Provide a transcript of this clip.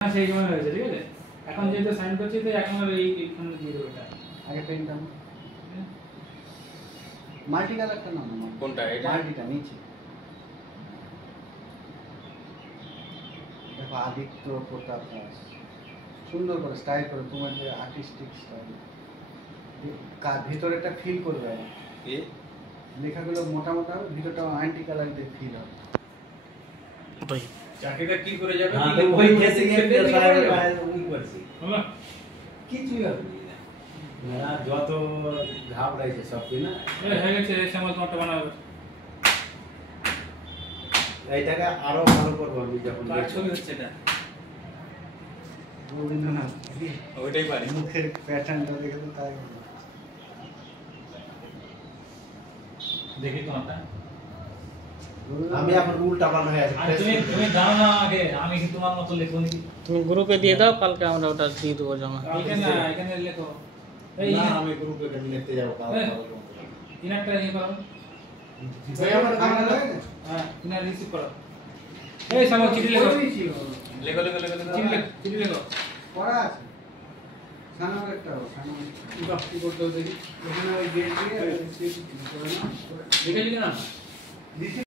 সেই সময় হয়েছে, ঠিক আছে। এখন যেহেতু সাইন করছি তো এখন আর এইখানে দিয়ে দেবো এটা। আগে পেনটা মাল্টি কালারটা নাও না। কোনটা এটা? মাল্টিটা নিচে দেখো, আদিত্য প্রতাপ দাস সুন্দর করে স্টাইল করে, তোমার যে আর্টিস্টিক স্টাইল, ভিতরে একটা ফিল করবে। কি লেখাগুলো মোটা মোটা হবে, ভিতরটা আন্টি কালার দিয়ে ফিল হবে। ভাই চাকরিটা কি করে যাবে? হ্যাঁ, কি ওই লিখবো? ফেসিং এর সেটাই সাহেব লিখবো। উই করছি হলো কিছুই হবে না, যত ঘাবড়াইছে সব কি না। হয়ে গেছে, শ্যামল তোমারটা বানাবে। এইটাকে আরো ভালো করবো আমি যখন কার ছবি হচ্ছে এটা? রবীন্দ্রনাথ ওইটাই পারি। মুখের প্যাটার্নটা দেখে তো তাই মনে হয়। দেখি তোমারটা। আমি এখন উল্টা পাল্টা হয়ে আর আছি। তুমি দাও না আগে, আমি কি তোমার মতো লিখবো নাকি? তুমি গ্রুপে দিয়ে দাও, কালকে আমরা ওটা দিয়ে দেবো জমা। এখানে লেখো। এই না আমি গ্রুপে লিখতে যাবো এই। ইনারটা ইয়ে করো। ওই আমার বাংলা লাগে না? হ্যাঁ, ইনার রিসিভ করো। এই শ্যামল চিঠি লেখো। লেখো লেখো লেখো লেখো। চিঠি লেখো। পড়া আছে সানারেরটাও সানারের বাহ, কি করতে হবে দেখি। ওখানে ওই গেট দিয়ে করে না লিখেছিলি না? দিছি।